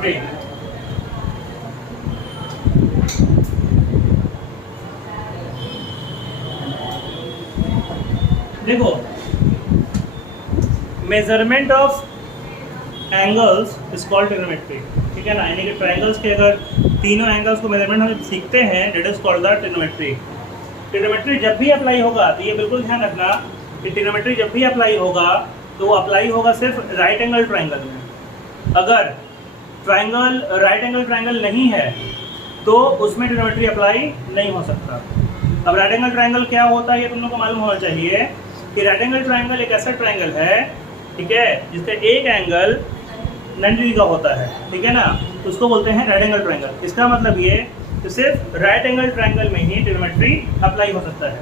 Trigonometry. देखो, measurement of angles is called trigonometry, ठीक है ना। यानी कि ट्रायंगल्स के अगर तीनों एंगल्स को मेजरमेंट हम सीखते हैं, that is called the trigonometry. Trigonometry जब भी अप्लाई होगा तो ये बिल्कुल ध्यान रखना कि ट्रिग्नोमेट्री जब भी अप्लाई होगा तो वो अप्लाई होगा सिर्फ राइट एंगल ट्रायंगल में। अगर ट्रायंगल राइट एंगल ट्रायंगल नहीं है तो उसमें ट्रिग्नोमेट्री अप्लाई नहीं हो सकता। अब राइट एंगल ट्रायंगल क्या होता है ये तुम लोग को मालूम होना चाहिए कि राइट एंगल ट्रायंगल एक ऐसा ट्रायंगल है, ठीक है, जिसका एक एंगल 90 डिग्री का होता है, ठीक है ना, तो उसको बोलते हैं राइट एंगल ट्रायंगल। इसका मतलब ये कि सिर्फ राइट एंगल ट्रायंगल में ही ट्रिग्नोमेट्री अप्लाई हो सकता है।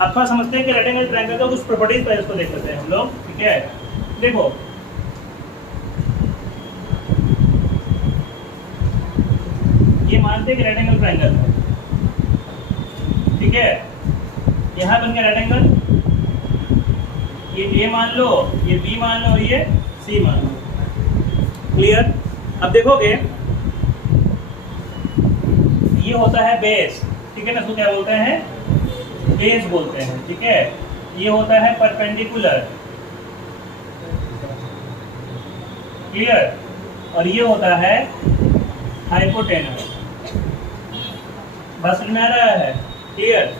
अब थोड़ा समझते हैं कि राइट एंगल ट्रायंगल का कुछ प्रॉपर्टीज पहले इसको देख लेते हैं हम लोग, ठीक है। देखो, ये मानते हैं कि राइट एंगल ट्रायंगल है, ठीक है, यहाँ बन गया राइट एंगल, ये ए मान लो, ये बी मान लो, ये सी मान लो। क्लियर। अब देखोगे ये होता है बेस, ठीक है ना, इसको क्या बोलते हैं, बेस बोलते हैं, ठीक है। ये होता है परपेंडिकुलर, क्लियर, और ये होता है हाइपोटेनस। बात समझ में आ रहा है, क्लियर।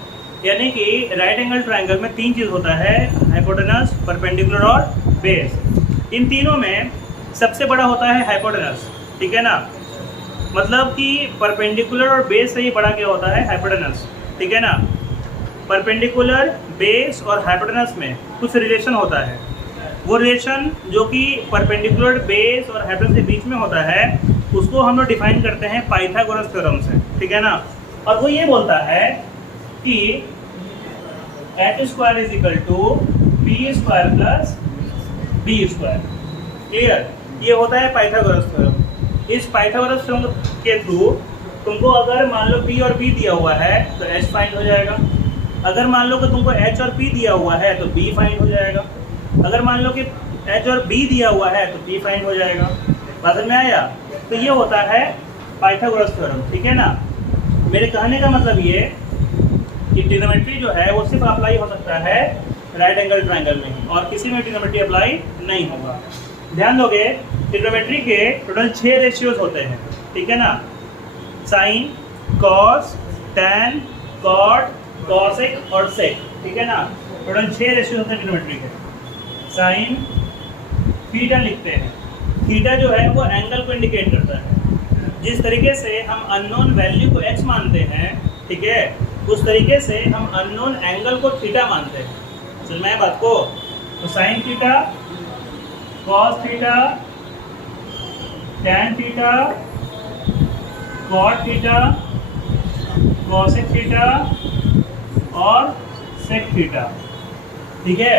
यानी कि राइट एंगल ट्रायंगल में तीन चीज होता है, हाइपोटेनस, परपेंडिकुलर और बेस। इन तीनों में सबसे बड़ा होता है हाइपोटेनस, ठीक है ना, मतलब कि परपेंडिकुलर और बेस से ही बड़ा क्या होता है, हाइपोटेनस, ठीक है ना। परपेंडिकुलर, बेस और हाइपोटेनस में कुछ रिलेशन होता है। वो रिलेशन जो कि परपेंडिकुलर, बेस और हाइपोटेनस के बीच में होता है उसको हम लोग डिफाइन करते हैं पाइथागोरस थ्योरम से, ठीक है ना। और वो ये बोलता है कि h² is equal to p² plus b²। Clear. ये होता है पाइथागोरस थ्योरम। इस पाइथागोरस थ्योरम के थ्रू तुमको अगर मान लो p और b दिया हुआ है तो h फाइंड हो जाएगा। अगर मान लो कि तुमको h और p दिया हुआ है तो b फाइंड हो जाएगा। अगर मान लो कि h और b दिया हुआ है तो p फाइंड हो जाएगा। समझ में आया। तो ये होता है पाइथागोरस थ्योरम, ठीक है ना। मेरे कहने का मतलब ये कि ट्रिग्नोमेट्री जो है वो सिर्फ अप्लाई हो सकता है राइट एंगल ट्रायंगल में ही, और किसी में ट्रिग्नोमेट्री अप्लाई नहीं होगा। ध्यान दोगे, ट्रिग्नोमेट्री के टोटल 6 रेशियोज होते हैं, ठीक है ना। Sine, cos, tan, cot, cosec और सेक, ठीक है ना। टोटल 6 रेशियोज होते हैं ट्रिग्नोमेट्री के। साइन, थीटा लिखते हैं। थीटा जो है वो एंगल को इंडिकेट करता है। जिस तरीके से हम अननोन वैल्यू को x मानते हैं, ठीक है, उस तरीके से हम अननोन एंगल को थीटा मानते हैं। समझ में आया बात को। तो sine theta, cos theta, tan theta, cot theta, cosec theta और सेक थीटा, ठीक है।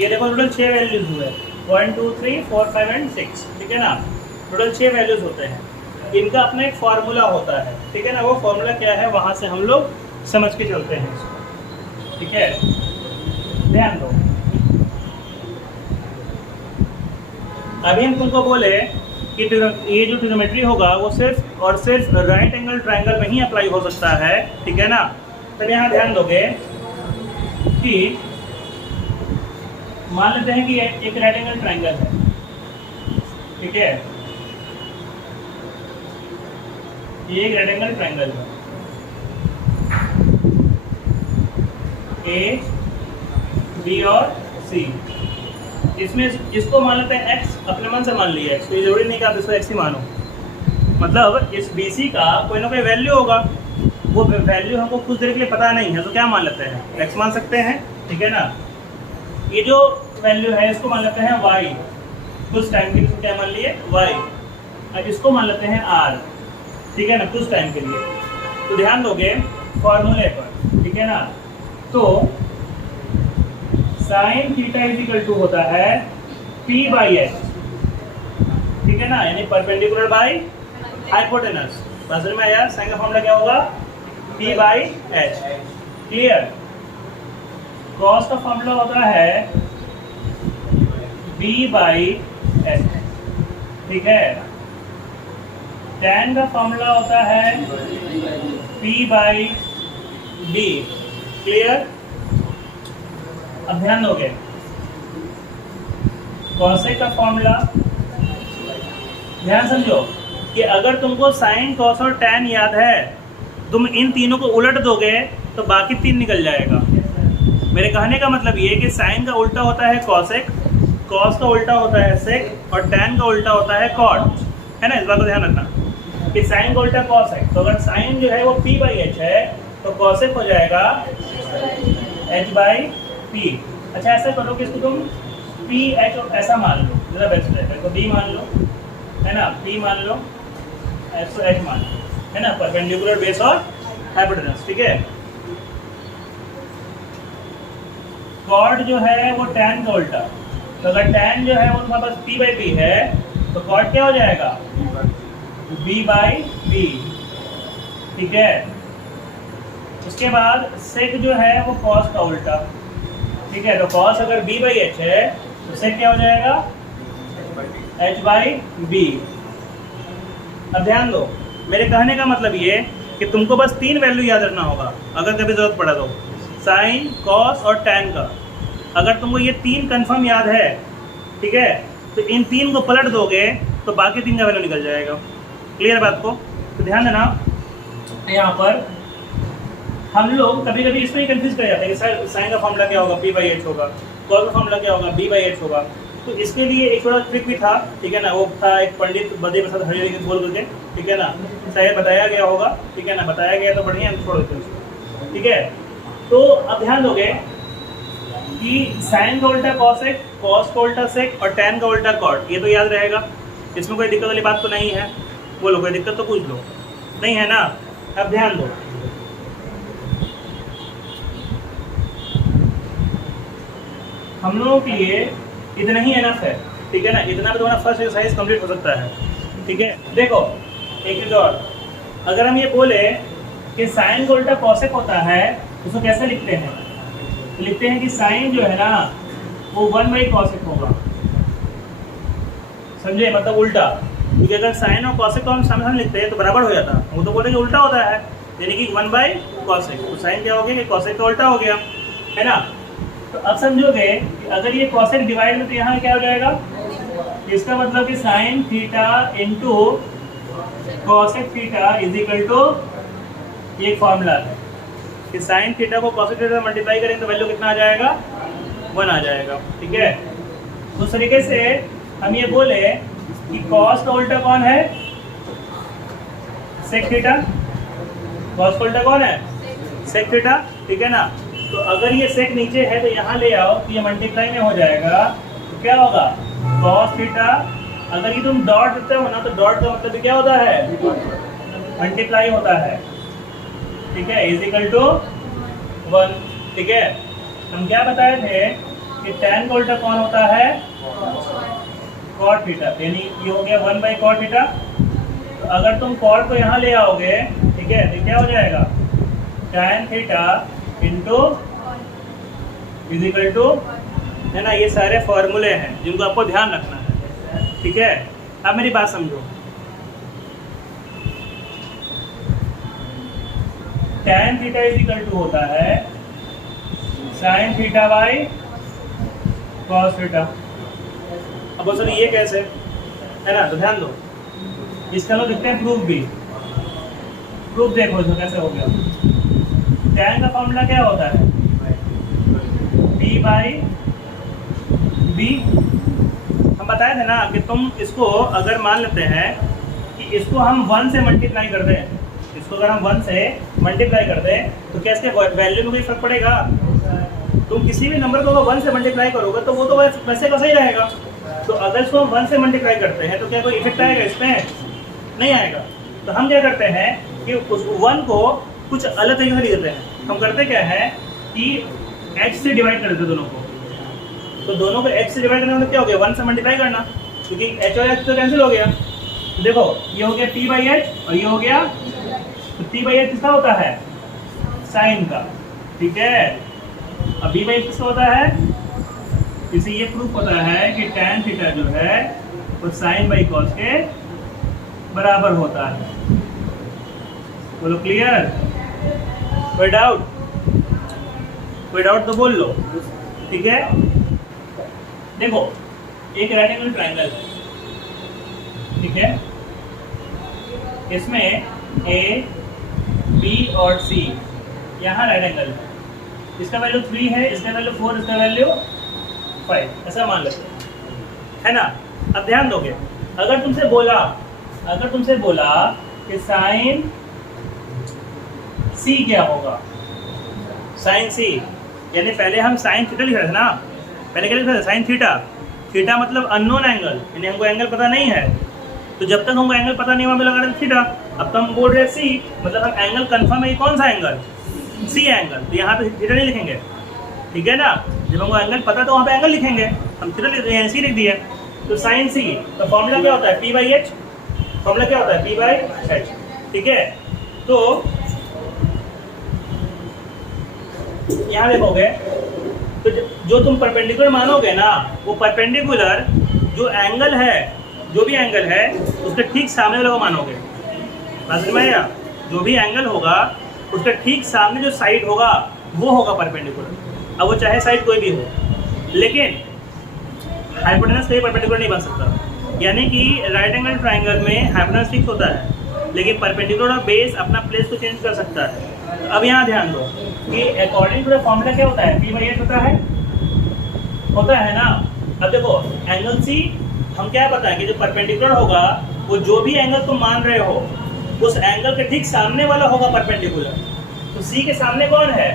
ये देखो टोटल 6 वैल्यूज हुए, 1 2 3 4 5 एंड 6, ठीक है ना। टोटल 6 वैल्यूज होते हैं। इनका अपना एक फार्मूला होता है, ठीक है ना। वो फार्मूला क्या है वहां से हम लोग समझ के चलते हैं इसको, ठीक है। ध्यान दो, अभी हम तुमको बोले कि ये जो ट्रिग्नोमेट्री होगा वो सिर्फ और सिर्फ राइट एंगल ट्रायंगल में ही अप्लाई हो सकता है, ठीक है ना। तो यहाँ ध्यान दोगे कि मान लेते हैं कि एक राइट एंगल ट्रायंगल है, ठीक है, ये एक राइट एंगल ट्रायंगल है, ए, बी और सी। इसमें इसको मान लेते हैं x, अपने मन से मान लिया x, तो ये जरूरी नहीं कि आप इसको x ही मानो। मतलब इस BC का कोई ना कोई वैल्यू होगा, वो वैल्यू हमको कुछ देर के लिए पता नहीं है, तो क्या मान लेते हैं, x मान सकते हैं, ठीक है ना। ये जो वैल्यू है इसको मान लेते हैं y, कुछ टाइम के लिए क्या मान लिए y, और इसको मान लेते हैं r, ठीक है ना, कुछ टाइम के लिए। तो ध्यान दोगे फॉर्मूले पर, ठीक है ना। तो sine theta is equal to होता है p/h, ठीक है ना, यानी परपेंडिकुलर बाय हाइपोटेनस। समझ में आया। साइन का फॉर्मूला क्या होगा, p/h, क्लियर। कॉस का फॉर्मूला होता है b/h, ठीक है। tan का फॉर्मूला होता है P/B। क्लियर? अब ध्यान दोगे, कॉसेक का फॉर्मूला ध्यान समझो कि अगर तुमको साइन, कॉस और टैन याद है, तुम इन तीनों को उलट दोगे तो बाकी तीन निकल जाएगा। मेरे कहने का मतलब ये है कि साइन का उल्टा होता है कॉसेक, कॉस का उल्टा होता है सेक और टैन का उल्टा होता है कॉट, है ना? इस बात को ध्यान रखना कि साइन का उल्टा कॉस है, तो अगर साइन जो है वो P/H है तो कॉसेक हो जाएगा H/P। अच्छा ऐसा करो कि इसको तुम PH ऐसा मान लो, ज़रा बेस्ट है, इसको B मान लो, है ना? P मान लो, इसको H मान लो, है ना? परपेंडिकुलर बेस और हाइपोटेनस, ठीक है? कॉट जो है वो टैन का उल्टा, तो अगर टैन जो है वो तुम्हारे पास P/P है तो कॉट क्या हो जाएगा? B/B, ठीक है? उसके बाद सेक जो है वो कॉस का उल्टा, ठीक है? तो कॉस अगर B/H है तो सेक क्या हो जाएगा? H/B। अब ध्यान दो, मेरे कहने का मतलब ये कि तुमको बस तीन वैल्यू याद रखना होगा अगर कभी जरूरत पड़ा तो, साइन, कॉस और टैन का। अगर तुमको ये तीन कंफर्म याद है, ठीक है, तो इन तीन को पलट दोगे तो बाकी तीन का वैल्यू निकल जाएगा। क्लियर बात को? तो ध्यान देना, यहाँ पर हम लोग कभी कभी इसमें ही कंफ्यूज कर जाते हैं कि साइन का फॉर्मूला क्या होगा? P/H होगा, कॉस का फॉर्मूला क्या होगा? B/H होगा। तो इसके लिए एक थोड़ा ट्रिक भी था, ठीक है ना? वो था एक पंडित बद्री प्रसाद हरिहर बोल करके, ठीक है ना? शायद बताया गया होगा, ठीक है ना? बताया गया तो बढ़िया, छोड़ देते हैं उसको, ठीक है? तो अब ध्यान दोगे कि साइन का उल्टा कॉसेक, कॉस का उल्टा सेक और टैन का उल्टा कॉट, ये तो याद रहेगा, इसमें कोई दिक्कत वाली बात तो नहीं है। बोलो कोई दिक्कत तो पूछ लो, नहीं है ना? अब ध्यान दो, हम लोगों के लिए इतना ही एनफ है, ठीक है ना? इतना भी तुम्हारा फर्स्ट एक्सरसाइज कंप्लीट हो सकता है, ठीक है? देखो एक चीज और, अगर हम ये बोले कि साइन का उल्टा कॉसेक होता है तो उसको कैसे लिखते हैं? तो लिखते हैं कि साइन जो है ना वो 1/cosec होगा, समझे? मतलब उल्टा, क्योंकि अगर साइन और कॉसेक को हम सामने सामने लिखते हैं तो बराबर हो जाता, वो तो बोलेंगे उल्टा होता है, यानी कि 1/cosec, तो साइन क्या हो गया कि कॉसेक का उल्टा हो गया, है ना? तो अब समझोगे कि अगर ये कॉसेक डिवाइड में तो यहाँ क्या हो जाएगा? इसका मतलब कि sine theta into cosec theta is equal to, ये फॉर्मूला है कि साइन थीटा को कॉसेक थीटा मल्टीप्लाई करेंगे तो वैल्यू कितना आ जाएगा? 1 आ जाएगा, ठीक है? उस तरीके से हम ये बोले कि कॉस का उल्टा कौन है? Sec theta. कॉस का उल्टा कौन है? सेक थीटा, ठीक है ना? तो अगर ये सेक नीचे है तो यहाँ ले आओ तो ये मल्टीप्लाई में हो जाएगा, तो क्या होगा? कॉस थीटा, अगर ये तुम डॉट देते हो ना तो डॉट का मतलब क्या होता है? मल्टीप्लाई होता है, ठीक है? इज इक्वल टू 1, ठीक है? हम क्या बताए थे कि टैन का उल्टा कौन होता है? कॉट थीटा, यानी ये हो गया 1/cot थीटा। तो अगर तुम कॉट को यहाँ ले आओगे, ठीक है, तो क्या हो जाएगा? Tan theta into is equal to, है ना? ये सारे फॉर्मूले हैं जिनको आपको ध्यान रखना है, ठीक है? अब मेरी बात समझो, tan theta is equal to होता है sine theta by cos theta. अब बोलो ये कैसे, है ना? तो ध्यान दो, इसका लोग लिखते हैं प्रूफ भी। प्रूफ देखो इसको कैसे हो गया। टैन का फॉर्मूला क्या होता है? P/B। हम बताए थे ना कि तुम इसको अगर मान लेते हैं कि इसको हम 1 से मल्टीप्लाई कर दें, इसको अगर हम 1 से मल्टीप्लाई कर दें तो क्या इसके वैल्यू में कोई फर्क पड़ेगा? तुम किसी भी नंबर को 1 से मल्टीप्लाई करोगे तो वो तो वैसे का सही रहेगा। तो अगर इसको हम 1 से मल्टीप्लाई करते हैं तो क्या कोई इफेक्ट आएगा इसमें? नहीं आएगा। तो हम क्या करते हैं कि उस 1 को कुछ अलग तरीके से लिख देते हैं। हम करते क्या है कि h से डिवाइड कर देते दोनों को। तो दोनों को h से डिवाइड करने में क्या हो गया? 1 से मल्टीप्लाई करना, क्योंकि h और h तो कैंसिल हो गया। तो देखो ये हो गया P/H और ये हो गया, तो P/H किसका होता है? साइन का, ठीक है? अब B/H किसका होता है? इसे ये प्रूफ होता है कि tan थीटा जो है वो साइन बाई कॉस के बराबर होता है। बोलो क्लियर? कोई डाउट? कोई डाउट तो बोल लो। ठीक है, देखो एक राइट एंगल ट्रायंगल है, ठीक है, इसमें ए बी और सी यहाँ राइट एंगल है, इसका वैल्यू 3 है, इसका वैल्यू 4, इसका वैल्यू 5, ऐसा मान लेते हैं, है ना। अब ध्यान दोगे, अगर तुमसे बोला कि साइन सी क्या होगा, साइन सी, यानी पहले हम साइन थीटा लिख रहे थे ना, पहले क्या लिख रहे थे, साइन थीटा, थीटा मतलब अननोन एंगल, यानी हमको एंगल पता नहीं है, तो जब तक हमको एंगल पता नहीं हुआ हमें लगा रहे थीटा, अब तो हम बोल रहे सी, मतलब हम एंगल कंफर्म है, कौन सा एंगल, सी एंगल, तो यहाँ पे थीटा नहीं लिखेंगे, ठीक है ना, जब हमको एंगल पता तो वहाँ पे एंगल लिखेंगे, हम थीटा लिख रहे हैं, सी लिख दिया, तो साइन सी, तो फॉर्मूला क्या होता है, पी बाई एच, फॉर्मूला क्या होता है, पी बाई एच, ठीक है। तो यहाँ देखोगे तो जो तुम परपेंडिकुलर मानोगे ना, वो परपेंडिकुलर जो एंगल है, जो भी एंगल है उसके ठीक सामने वाला को मानोगे, समझ में आया, जो भी एंगल होगा उसके ठीक सामने जो साइड होगा वो होगा परपेंडिकुलर, अब वो चाहे साइड कोई भी हो, लेकिन हाइपोटेनस कहीं परपेंडिकुलर नहीं बन सकता, यानी कि राइट एंगल ट्रायंगल में हाइपोटेनस फिक्स होता है, लेकिन परपेंडिकुलर और बेस अपना प्लेस को चेंज कर सकता है। तो अब यहाँ ध्यान दो कि अकॉर्डिंग टू द फॉर्मूला क्या होता है, पी बाई एच होता है ना। अब देखो एंगल सी, हम क्या बताएं कि जो परपेंडिकुलर होगा वो जो भी एंगल तुम मान रहे हो उस एंगल के ठीक सामने वाला होगा परपेंडिकुलर, तो सी के सामने कौन है,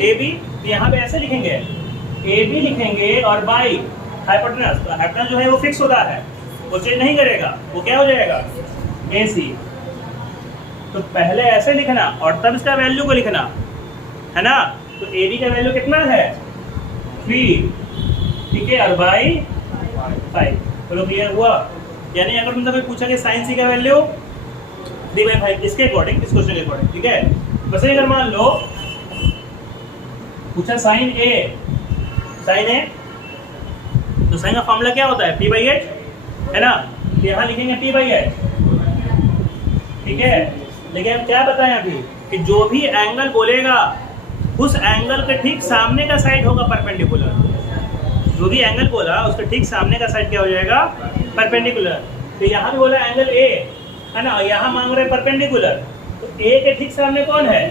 ए बी, तो यहाँ पे ऐसे लिखेंगे, ए बी लिखेंगे और बाई हाइपोटेनस, तो हाइपोटेनस जो है वो फिक्स होता है, वो चेंज नहीं करेगा, वो क्या हो जाएगा, ए सी, तो पहले ऐसे लिखना और तब इसका वैल्यू को लिखना, है ना। तो ए बी का वैल्यू कितना है, 3, ठीक है, और बाई 5, बोलो क्लियर हुआ। यानी अगर तुमसे कोई पूछा कि साइन सी का वैल्यू 3/5, इसके अकॉर्डिंग, इस क्वेश्चन के अकॉर्डिंग, ठीक है, वैसे अगर मान लो पूछा साइन ए, तो साइन का फॉर्मूला क्या होता है, पी बाई एच, है ना, यहाँ लिखेंगे पी बाई एच, ठीक है। लेकिन हम क्या बताएं अभी कि जो भी एंगल बोलेगा उस एंगल के ठीक सामने का साइड होगा परपेंडिकुलर, जो भी एंगल बोला उसके ठीक सामने का साइड क्या हो जाएगा, परपेंडिकुलर। तो यहाँ भी बोला एंगल ए, है ना, यहाँ मांग रहे परपेंडिकुलर, तो ए के ठीक सामने कौन है,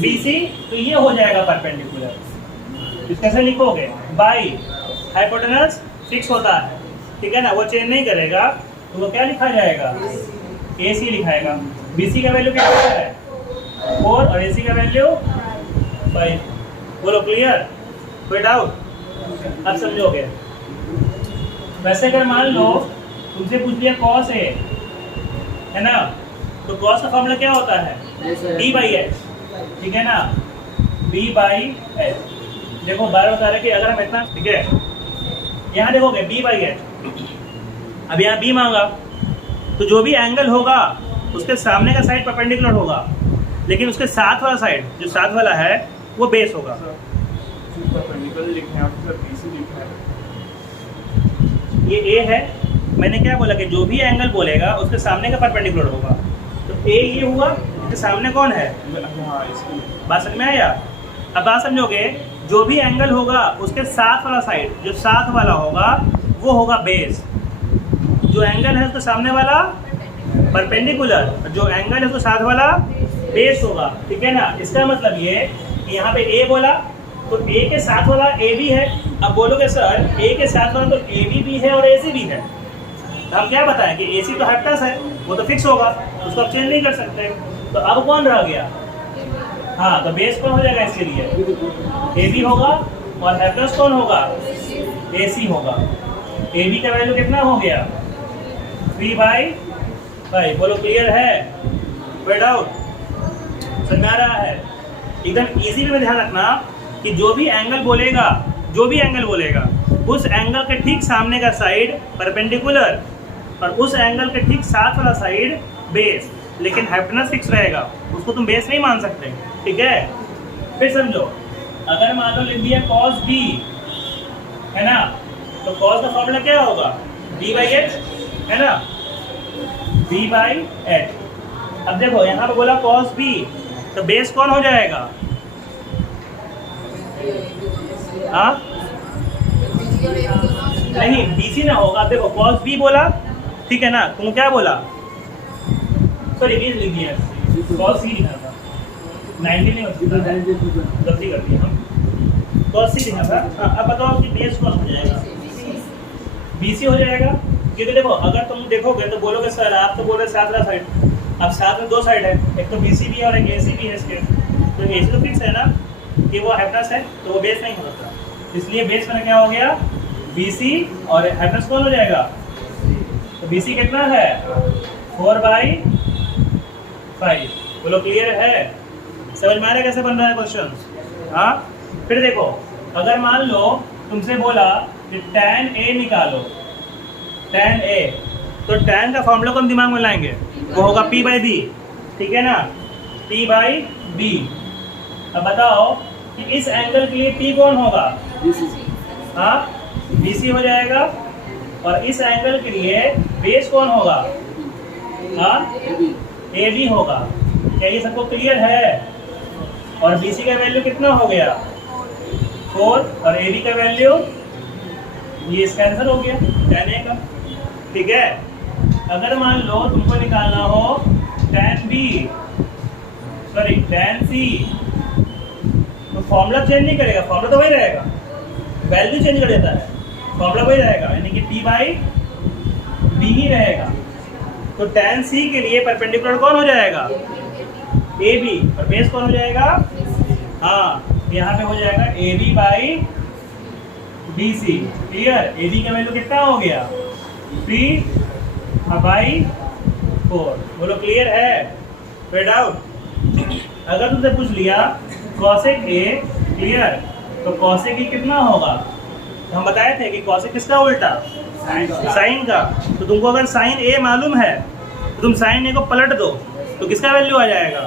बी सी, तो ये हो जाएगा परपेंडिकुलर। कैसे लिखोगे, बाई हाइपोटेनस फिक्स होता है, ठीक है ना, वो चेंज नहीं करेगा, तो वो क्या लिखा जाएगा, ए सी लिखाएगा। बी सी का वैल्यू क्या है, 4, और ए सी का वैल्यू 5, बोलो क्लियर, कोई डाउट? अब समझोगे। वैसे अगर मान लो तुमसे पूछ लिया कॉस ए, है ना, तो कॉस का फॉर्मूला क्या होता है, डी बाई एच, ठीक है ना, बी बाई एच। देखो बार बता रहे कि अगर हम इतना, ठीक है, यहाँ देखोगे बी बाई एच, अब यहाँ बी मांगा, तो जो भी एंगल होगा उसके सामने का साइड परपेंडिकुलर होगा, लेकिन उसके साथ वाला साइड, जो साथ वाला है वो बेस होगा। ये ए है, मैंने क्या बोला कि जो भी एंगल बोलेगा उसके सामने का परपेंडिकुलर होगा, तो ए ये हुआ, इसके सामने कौन है, बात समझ में आया। अब बात समझोगे, जो भी एंगल होगा उसके साथ वाला साइड, जो साथ वाला होगा वो होगा बेस, जो एंगल है उसके सामने वाला परपेंडिकुलर, जो एंगल है उसके साथ वाला बेस होगा, ठीक है ना। इसका मतलब ये कि यहाँ पे ए बोला तो ए के साथ वाला ए बी है, अब बोलोगे सर ए के साथ वाला तो ए बी भी है और ए सी भी है, तो हम क्या बताएं कि ए सी तो हाइपोटेनस है, वो तो फिक्स होगा, उसको आप चेंज नहीं कर सकते। तो अब कौन रह गया, हाँ, तो बेस कौन हो जाएगा इसके लिए, ए बी होगा, और हाइपोटेनस कौन होगा, ए सी होगा। ए बी का वैल्यू कितना हो गया, 3/5, बोलो क्लियर है, कोई डाउट? समझ आ रहा है, एकदम इजी में ध्यान रखना कि जो भी एंगल बोलेगा उस एंगल के ठीक सामने का साइड परपेंडिकुलर और उस एंगल के ठीक साथ वाला साइड बेस, लेकिन हाइपोटेनस फिक्स रहेगा, उसको तुम बेस नहीं मान सकते, ठीक है। फिर समझो, अगर मान लो लिख दिया cos b, है ना, तो cos का फॉर्मूला क्या होगा, d/h, है ना, बी बाई एच। अब देखो यहाँ पे बोला कॉस बी, तो बेस कौन हो जाएगा? हाँ नहीं, बीसी ना होगा। देखो कॉस बी बोला, ठीक है ना, तुम क्या बोला? सॉरी बी लिख दिया, कॉस सी लिखा था, 90 नहीं होता, गलती कर दी हम, कॉस सी लिखा था। हाँ, अब बताओ कि बेस कौन हो जाएगा? बीसी हो जाएगा। क्योंकि देखो अगर तुम देखोगे तो बोलोगे सर आप तो बोल रहे सात साइड, अब साथ में दो साइड है, एक तो बीसी भी है और एक एसी भी है इसके, तो एसी तो फिक्स है ना कि वो हाइपोटेनस है, तो वो बेस नहीं हो सकता, इसलिए बेस में क्या हो गया? बीसी, और हाइपोटेनस कौन हो जाएगा? तो बीसी कितना है? 4/5। बोलो क्लियर है? समझ में आ रहा है कैसे बन रहा है क्वेश्चन? हाँ, फिर देखो अगर मान लो तुमसे बोला कि tan A निकालो, tan A, तो tan का फॉर्मूला कौन दिमाग में लाएंगे? वो होगा P/B, ठीक है ना, P/B। अब बताओ कि इस एंगल के लिए P कौन होगा? हाँ, BC हो जाएगा, और इस एंगल के लिए बेस कौन होगा? हाँ, AB होगा। क्या ये सबको क्लियर है? और BC का वैल्यू कितना हो गया? 4, और AB का वैल्यू ये इसका आंसर हो गया tan A का, ठीक है। अगर मान लो तुमको निकालना हो tan B, sorry tan C, तो फॉर्मूला चेंज नहीं करेगा, फॉर्मूला तो वही रहेगा, वैल्यू चेंज कर देता है, फॉर्मूला वही रहेगा, यानी कि P/B ही रहेगा। तो tan C के लिए परपेंडिकुलर कौन हो जाएगा? AB, और बेस कौन हो जाएगा? हाँ, यहाँ पे हो जाएगा AB/BC, क्लियर। AB का वैल्यू कितना हो गया? 3/4। बोलो क्लियर है? कोई डाउट? अगर तुमसे पूछ लिया cosec A, क्लियर, तो cosec A कितना होगा? हम बताए थे कि cosec किसका उल्टा? साइन का। तो तुमको अगर साइन A मालूम है तो तुम साइन A को पलट दो, तो किसका वैल्यू आ जाएगा?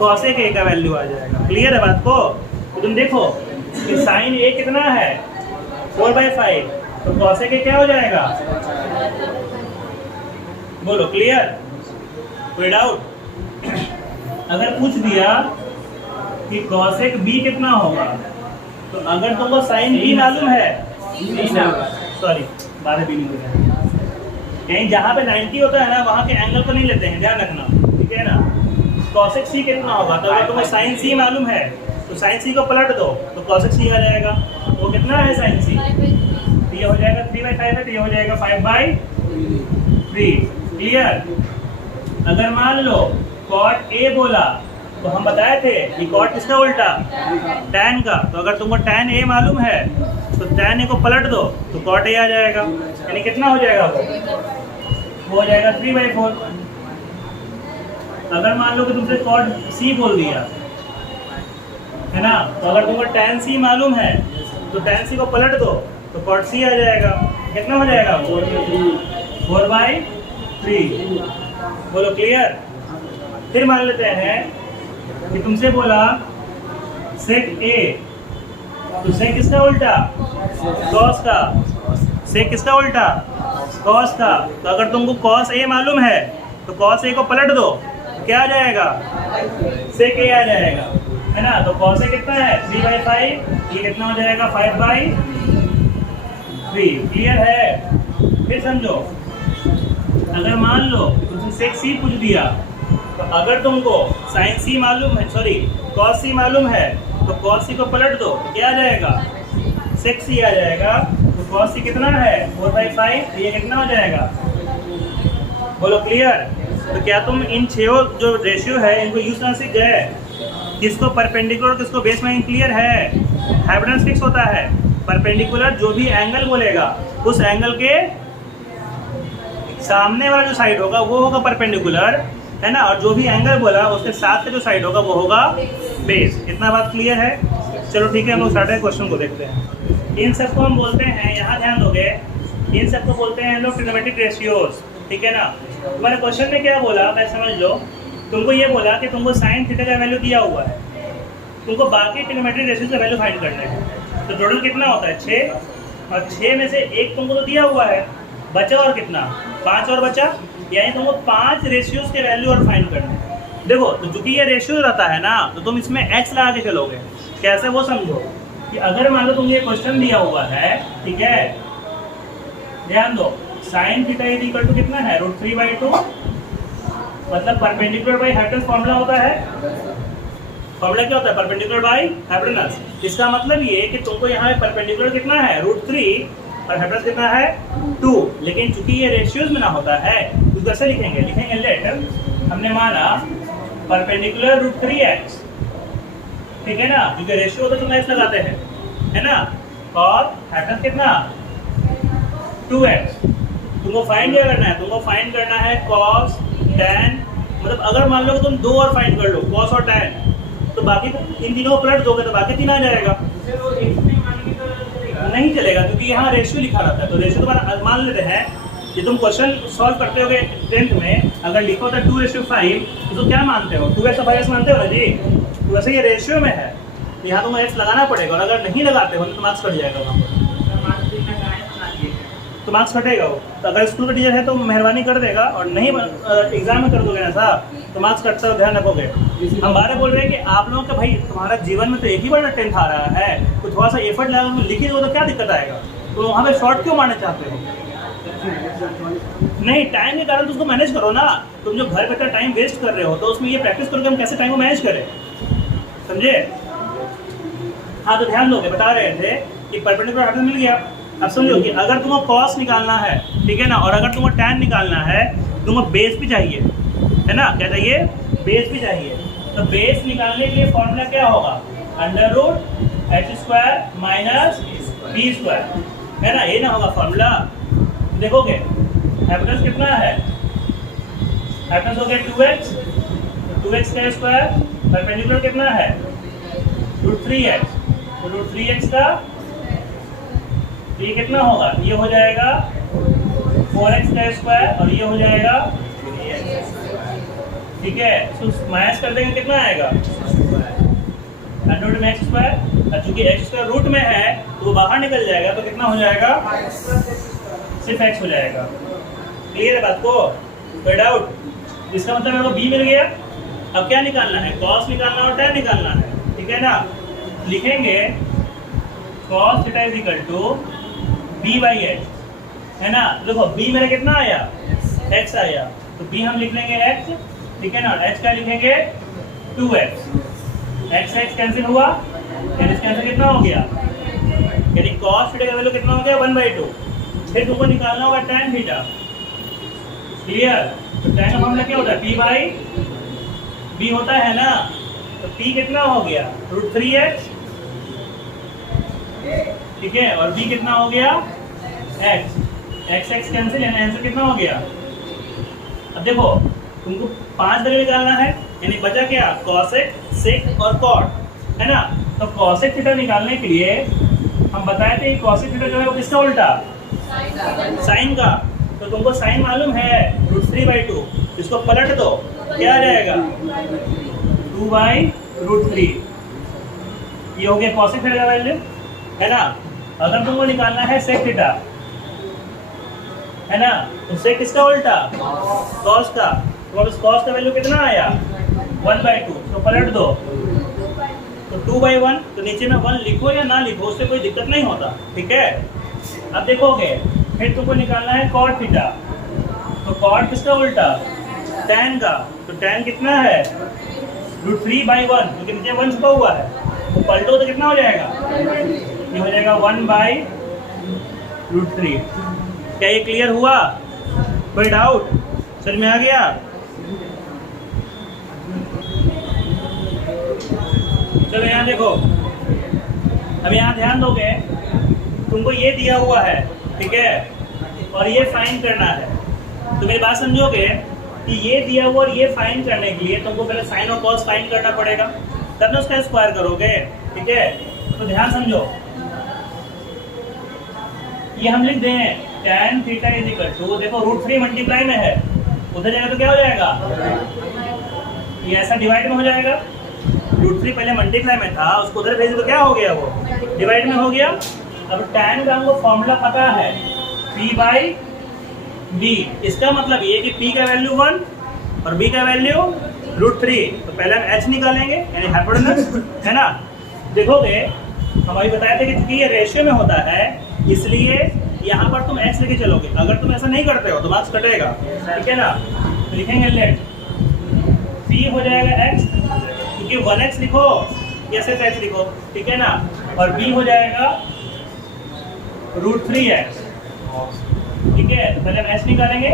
cosec A का वैल्यू आ जाएगा। क्लियर है बात को? तो तुम देखो कि साइन A कितना है? 4/5, तो cosec A क्या हो जाएगा? बोलो क्लियर? कोई डाउट? अगर पूछ दिया कि cosec B कितना होगा, तो अगर तुमको साइन B मालूम है, सॉरी 12 B नहीं हो जाएगा, कहीं जहाँ पे 90 होता है ना वहाँ के एंगल को नहीं लेते हैं, ध्यान रखना, ठीक है ना। cosec C कितना होगा? तो अगर तुम्हें साइन C मालूम है तो साइन C को पलट दो, तो cosec C आ जाएगा। वो कितना है साइन C? तो ये हो जाएगा 3/5 है, तो ये हो जाएगा 5/3, क्लियर। अगर मान लो cot A बोला, तो हम बताए थे कि cot किसका उल्टा? tan का। तो अगर तुमको tan A मालूम है तो tan A को पलट दो, तो cot A आ जाएगा, यानी कितना हो जाएगा? वो हो जाएगा 3/4। अगर मान लो कि तुमसे cot C बोल दिया, है ना, तो अगर तुमको tan C मालूम है तो tan C को पलट दो, तो cot C आ जाएगा, कितना हो जाएगा? 4/3। बोलो क्लियर? फिर मान लेते हैं कि तुमसे बोला sec A, तो sec किसका उल्टा? cos का। sec किसका उल्टा? cos का। तो अगर तुमको cos A मालूम है तो cos A को पलट दो, क्या आ जाएगा? sec A आ जाएगा, है ना। तो cos A कितना है? 3/5, ये कितना हो जाएगा? 5/3। क्लियर है? फिर समझो, अगर मान लो तुमसे sec C पूछ दिया, तो अगर तुमको sin C मालूम है, सॉरी cos C मालूम है, तो cos C को पलट दो, क्या आ जाएगा? sec C आ जाएगा। तो cos C कितना है? 4/5, ये कितना हो जाएगा? बोलो क्लियर? तो क्या तुम इन 6 जो रेशियो है इनको यूज करना सीख गए? किसको परपेंडिकुलर किसको बेस में? क्लियर है? हाइपोटेनस फिक्स होता है, परपेंडिकुलर जो भी एंगल बोलेगा उस एंगल के सामने वाला जो साइड होगा वो होगा परपेंडिकुलर, है ना, और जो भी एंगल बोला उसके साथ का जो साइड होगा वो होगा बेस। इतना बात क्लियर है? चलो ठीक है, हम लोग स्टार्ट क्वेश्चन को देखते हैं। इन सबको हम बोलते हैं, यहाँ ध्यान दोगे, इन सबको बोलते हैं हम लोग ट्रिग्नोमेट्रिक रेशियोज, ठीक है ना। तुम्हारे क्वेश्चन में क्या बोला मैं समझ लो, तुमको ये बोला कि तुमको साइन थीटा का वैल्यू दिया हुआ है, तुमको बाकी ट्रिग्नोमेट्रिक रेशियोज का वैल्यू फाइंड करना है। तो टोटल कितना होता है? 6, और 6 में से एक तुमको तो दिया हुआ है, बचा और कितना? 5 और बचा, यानी तुमको 5 रेशियोज के वैल्यू और फाइंड करना है। देखो तो चूंकि ये रेशियो रहता है ना, तो तुम इसमें x लगा के चलोगे। कैसे वो समझो कि अगर मान लो तुमको ये क्वेश्चन दिया हुआ है, ठीक है, ध्यान दो, sine theta is equal to कितना है, √3/2, मतलब परपेंडिकुलर बाई हाइपोटेनस फॉर्मूला होता है। फॉर्मूला क्या होता है, परपेंडिकुलर बाई हाइपोटेनस। इसका मतलब ये कि तुमको यहाँ पे परपेंडिकुलर कितना है, √3, और हाइपोटेनस कितना है 2। लेकिन चूंकि ये रेशियोज में ना होता है तो कैसे लिखेंगे, लेट हमने माना परपेंडिकुलर √3x, ठीक है ना, क्योंकि रेशियो होता है तो x लगाते हैं, है ना, और हाइपोटेनस कितना 2x। तुमको फाइंड क्या करना है, तुमको फाइंड करना है cos tan, मतलब अगर मान लो कि तुम 2 और फाइंड कर लो, cos और tan, तो बाकी इन तीनों को पलट दोगे तो बाकी 3 आ जाएगा। नहीं चलेगा क्योंकि यहाँ रेशियो लिखा रहता है। तो रेशियो तुम्हारा मान लेते हैं कि तुम क्वेश्चन सॉल्व करते होगे 10th में, अगर लिखो तो 2:5, तो क्या मानते हो, 2x/5 मानते हो ना जी। तो वैसे ये रेशियो में है, तो यहाँ तुम्हें x लगाना पड़ेगा, और अगर नहीं लगाते हो तो मार्क्स कट जाएगा वहाँ पर, तो मार्क्स कटेगा वो। तो अगर स्कूल का टीचर है तो मेहरबानी कर देगा, और नहीं एग्जाम में कर दोगे ना साहब तो मार्क्स कटता है, ध्यान रखोगे। हम बारे बोल रहे हैं कि आप लोगों का भाई तुम्हारा जीवन में तो एक ही बार 10th आ रहा है, तो थोड़ा सा एफर्ट लगा लिखी दो तो क्या दिक्कत आएगा। तो वहाँ पे शॉर्ट क्यों मारना चाहते हो, नहीं टाइम के कारण तो उसको मैनेज करो ना। तुम जो घर बैठकर टाइम वेस्ट कर रहे हो, तो उसमें ये प्रैक्टिस करो कि हम कैसे टाइम को मैनेज करें, समझे। हाँ तो ध्यान दोगे, बता रहे थे कि परपेंडिकुलर हाइपोटेनस मिल गया। अब समझो कि अगर तुमको कॉस निकालना है, ठीक है ना, और अगर तुमको टैन निकालना है, तुमको बेस भी चाहिए, है ना, क्या चाहिए, बेस भी चाहिए। तो बेस निकालने के लिए फॉर्मूला क्या होगा, √h² - b², है ना, ये ना होगा फॉर्मूला। देखोगे हाइपोटेनस कितना है, हाइपोटेनस हो गया 2x, तो 2x का स्क्वायर, परपेंडिकुलर कितना है √3x, तो √3x का, तो ये कितना होगा, ये हो जाएगा 4x का स्क्वायर, और ये हो जाएगा, ठीक है, तो माइनस कर देंगे कितना आएगा, √में x², और चूंकि x² रूट में है तो वो बाहर निकल जाएगा, तो कितना हो जाएगा, सिर्फ x हो जाएगा। क्लियर है बात को, कोई डाउट। इसका मतलब मेरे को b मिल गया। अब क्या निकालना है, cos निकालना और tan निकालना है, ठीक है ना। लिखेंगे cos theta is equal to b/x, है ना। देखो b मेरा कितना आया, x आया, तो b हम लिख लेंगे x, ठीक है ना, h का लिखेंगे 2x, x कैंसिल हुआ, यानी इसका आंसर कितना हो गया, यानी cos थीटा का वैल्यू कितना हो गया 1/2। फिर तुमको निकालना होगा tan थीटा, क्लियर। तो tan का फॉर्मूला क्या होता है, p/b होता है ना, तो p कितना हो गया √3x, ठीक है, और b कितना हो गया x कैंसिल, यानी आंसर कितना हो गया। अब देखो तुमको 5 वैल्यू निकालना है, यानी बचा क्या, cosec, sec और cot, है ना। तो cosec थीटा निकालने के लिए हम बताए थे cosec थीटा जो है वो किसका उल्टा, साइन का। तो तुमको साइन मालूम है √3/2, इसको पलट दो, क्या आ जाएगा 2/√3, ये हो गया cosec थीटा का वैल्यू, है ना। अगर तुमको निकालना है sec थीटा, है ना, तो sec किसका उल्टा, cos का। तो अब इस cos का वैल्यू कितना आया 1/2, तो पलट दो, तो 2/1, तो नीचे में 1 लिखो या ना लिखो उससे कोई दिक्कत नहीं होता, ठीक है। अब देखोगे फिर तुमको निकालना है cot थीटा, तो cot किसका उल्टा, tan का। तो tan कितना है √3/1, क्योंकि नीचे 1 छुपा हुआ है, तो पलटो तो कितना हो जाएगा, ये हो जाएगा 1/√3। क्या ये क्लियर हुआ, कोई डाउट, समझ में आ गया। चलो यहाँ देखो, अब यहाँ ध्यान दोगे, तुमको ये दिया हुआ है, ठीक है, और ये फाइंड करना है। तो मेरी बात समझोगे कि ये दिया हुआ और ये फाइंड करने के लिए तुमको पहले साइन और कॉस फाइंड करना पड़ेगा, तब ना उसका स्क्वायर करोगे, ठीक है। तो ध्यान समझो, ये हम लिख दें tan theta is equal to, देखो √3 मल्टीप्लाई में है, उधर जाएगा तो क्या हो जाएगा, ये ऐसा डिवाइड में हो जाएगा। √3 पहले मल्टीप्लाई में था, उसको उधर भेज तो क्या हो गया, वो डिवाइड में हो गया। अब tan का हमको फॉर्मूला पता है, p/b b। इसका मतलब ये कि p का वैल्यू 1 और b का वैल्यू √3। तो पहले हम h निकालेंगे यानी हाइपोटेनस, है ना। देखोगे हम अभी बताए थे कि चूंकि ये रेशियो में होता है इसलिए यहाँ पर तुम x लेके चलोगे। अगर तुम ऐसा नहीं करते हो तो मार्क्स कटेगा, ठीक है ना। तो लिखेंगे लेट p हो जाएगा x, क्योंकि 1x लिखो या सिर्फ x लिखो, ठीक है ना। और b हो जाएगा √3x, ठीक है। तो पहले हम h निकालेंगे,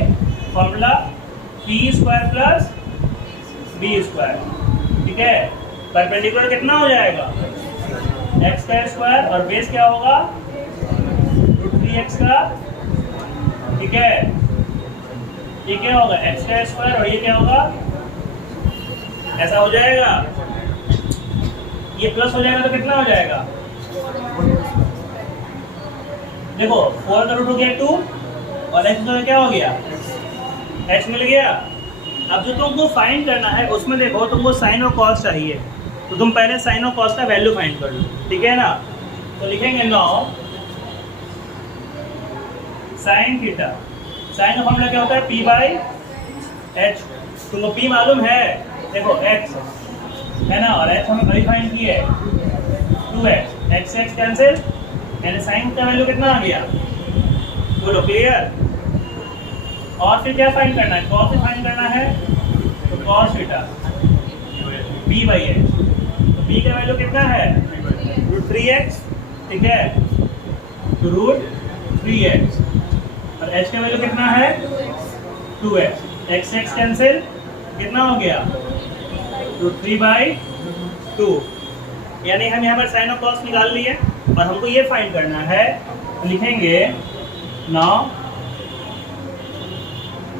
फॉर्मूला p² प्लस b², ठीक है। परपेंडिकुलर कितना हो जाएगा x² और बेस क्या होगा √3x का, ठीक है। ये क्या होगा x² और ये क्या होगा, ऐसा हो जाएगा। ये प्लस हो जाएगा तो कितना हो जाएगा, देखो 4 का रूट हो गया 2 और x तो क्या हो गया x मिल गया। अब जो तुमको फाइंड करना है उसमें देखो तुमको साइन और कॉस चाहिए, तो तुम पहले साइन और कॉस का वैल्यू फाइंड कर लो, ठीक है ना। तो लिखेंगे नाउ साइन थीटा। साइन का फॉर्मूला क्या होता है p/h। तुमको p मालूम है, देखो x है ना, और x हमें फाइंड किया है 2x, x से x कैंसिल, यानी साइन का वैल्यू कितना आ गया, बोलो क्लियर। और फिर क्या फाइंड करना है, कॉस से फाइंड करना है, तो कॉस थीटा p/h। तो p का वैल्यू कितना है √3x, ठीक है, तो √3x। और h का वैल्यू कितना है 2x, x x कैंसिल, कितना हो गया √3/2। यानी हम यहाँ पर साइन और कॉस निकाल लिए और हमको ये फाइंड करना है। लिखेंगे नाउ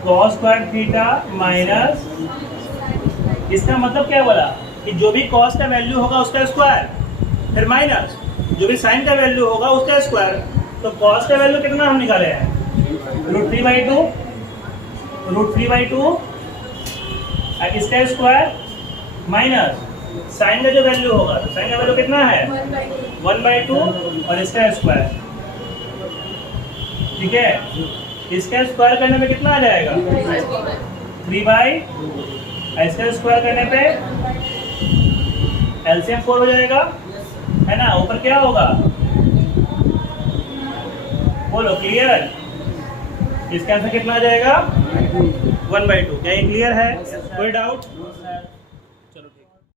cos² थीटा माइनस, इसका मतलब क्या बोला कि जो भी कॉस का वैल्यू होगा उसका स्क्वायर, फिर माइनस जो भी साइन का वैल्यू होगा उसका स्क्वायर। तो कॉस का वैल्यू कितना हम निकाले हैं √3/2, √3/2 इसका स्क्वायर माइनस साइन का जो वैल्यू होगा, तो साइन का वैल्यू कितना है 1/2 और इसका स्क्वायर, ठीक है। इसका स्क्वायर करने पे कितना आ जाएगा 3/, इसका स्क्वायर करने पे एलसीएम 4 हो जाएगा, है ना। ऊपर क्या होगा बोलो क्लियर। इसका आंसर कितना आ जाएगा 1/2। क्या ये क्लियर है, कोई डाउट?